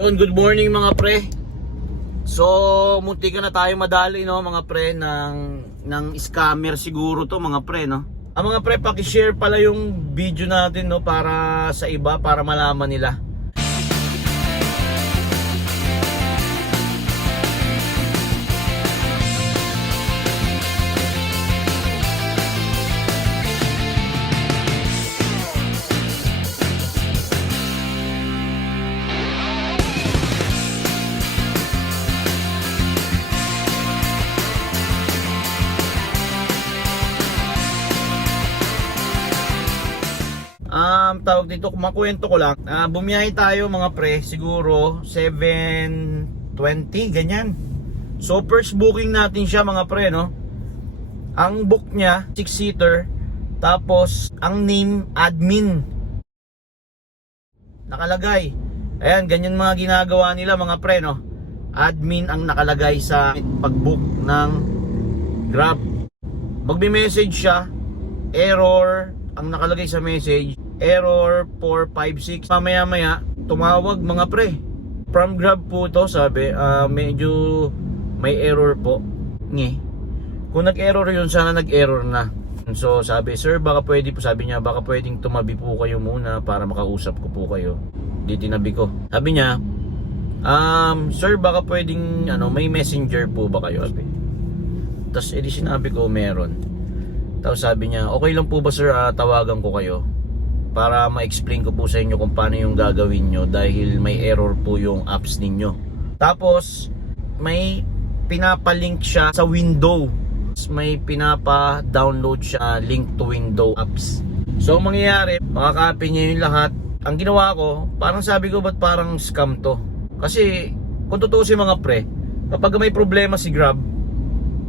Good morning mga pre. So, munti ka na tayo madali no mga pre ng scammer siguro to mga pre no. Mga pre, paki-share pala yung video natin no para sa iba, para malaman nila. Tawag dito, makwento ko lang. Bumiyahe tayo mga pre, siguro 7:20 ganyan. So first booking natin siya mga pre no. Ang book niya 6-seater, tapos ang name admin nakalagay. Ayan, ganyan mga ginagawa nila mga pre no. Admin ang nakalagay sa pag-book ng Grab. Magme-message siya, error ang nakalagay sa message, error 456. Mamaya tumawag mga pre from Grab po to, sabi medyo may error po kung nag-error yun, sana nag-error na. So sabi, sir baka pwede po, sabi niya baka pwedeng tumabi po kayo muna para makausap ko po kayo. Di tinabi ko, sabi niya sir baka pwedeng may messenger po ba kayo, sabi. Tapos edi sinabi ko meron. Tapos sabi niya, okay lang po ba sir, tawagan ko kayo para ma-explain ko po sa inyo kung paano yung gagawin nyo dahil may error po yung apps ninyo. Tapos may pinapalink siya sa window, may pinapa-download siya link to window apps. So mangyayari, makakopy niya yung lahat. Ang ginawa ko, parang sabi ko, ba't parang scam to? Kasi kung tutusin mga pre, kapag may problema si Grab,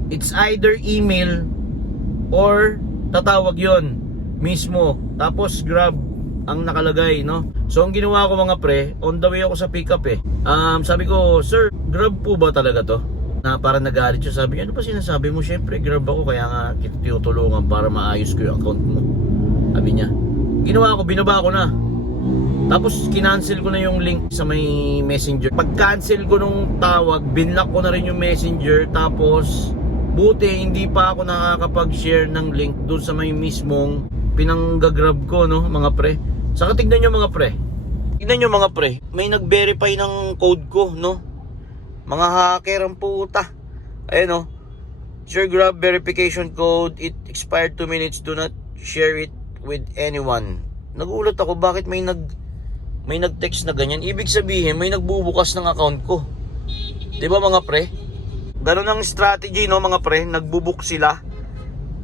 it's either email or tatawag yon mismo, tapos Grab ang nakalagay no. So ang ginawa ko mga pre, on the way ako sa pickup sabi ko, sir Grab po ba talaga to? Na para nagalit siya, sabi niya, ano pa sinasabi mo? Syempre Grab ako, kaya nga kita tinutulungan para maayos ko yung account mo, sabi niya. Ginawa ko, binaba ko na, tapos kinancel ko na yung link sa may messenger. Pag cancel ko nung tawag, binlock ko na rin yung messenger. Tapos buti hindi pa ako nakakapag-share ng link doon sa may mismong pinanggagrab ko no mga pre. Saka tignan nyo mga pre, may nag-verify ng code ko no. Mga hacker ang puta. Ayan no, sure Grab verification code, it expired 2 minutes, do not share it with anyone. Nagulat ako, bakit may nag-text na ganyan? Ibig sabihin may nagbubukas ng account ko, di ba mga pre? Ganun ang strategy no mga pre, nagbubook sila,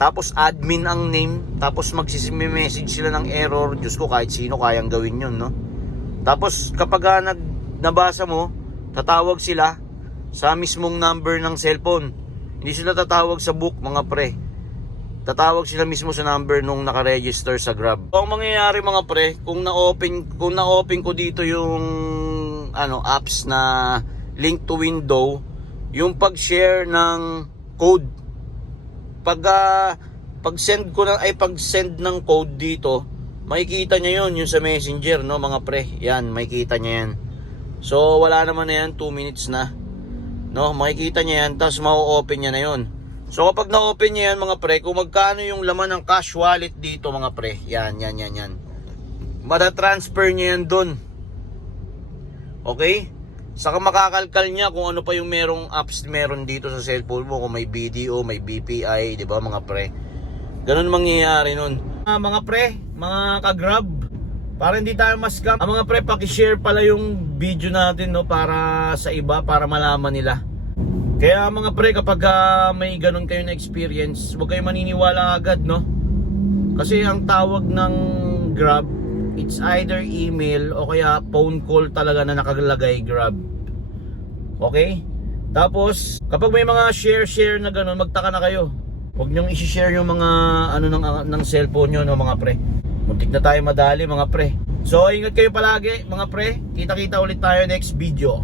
tapos admin ang name, tapos magsisi-message sila ng error. Diyos ko, kahit sino kayang gawin yun no. Tapos kapag nabasa mo, tatawag sila sa mismong number ng cellphone. Hindi sila tatawag sa book mga pre, tatawag sila mismo sa number nung nakaregister sa Grab. So, ang mangyayari mga pre, kung na-open ko dito yung apps na link to window, yung pag-share ng code, pag-send ng code dito, makikita niya yung sa messenger no mga pre. Yan, makikita niya yan. So wala naman na yan, 2 minutes na no, makikita niya yan, tapos ma-open niya na yon. So kapag na-open niya yan mga pre, kung magkano yung laman ng cash wallet dito mga pre, yan, mata-transfer niya yan dun. Okay? Saka makakalkal niya kung ano pa yung merong apps meron dito sa cellphone mo, kung may BDO, may BPI, di ba mga pre? Ganun mangyayari nun. Mga pre, mga ka-Grab, para hindi tayo ma-scam, mga pre, paki-share pala yung video natin no para sa iba, para malaman nila. Kaya mga pre, kapag may ganun kayo na experience, huwag kayo maniniwala agad no. Kasi ang tawag ng Grab, it's either email o kaya phone call talaga na nakalagay Grab. Okay? Tapos kapag may mga share na ganun, magtaka na kayo. Huwag nyong i-share yung mga ng cellphone nyo no mga pre. Muntik na tayo madali mga pre. So ingat kayo palagi mga pre. Kita-kita ulit tayo next video.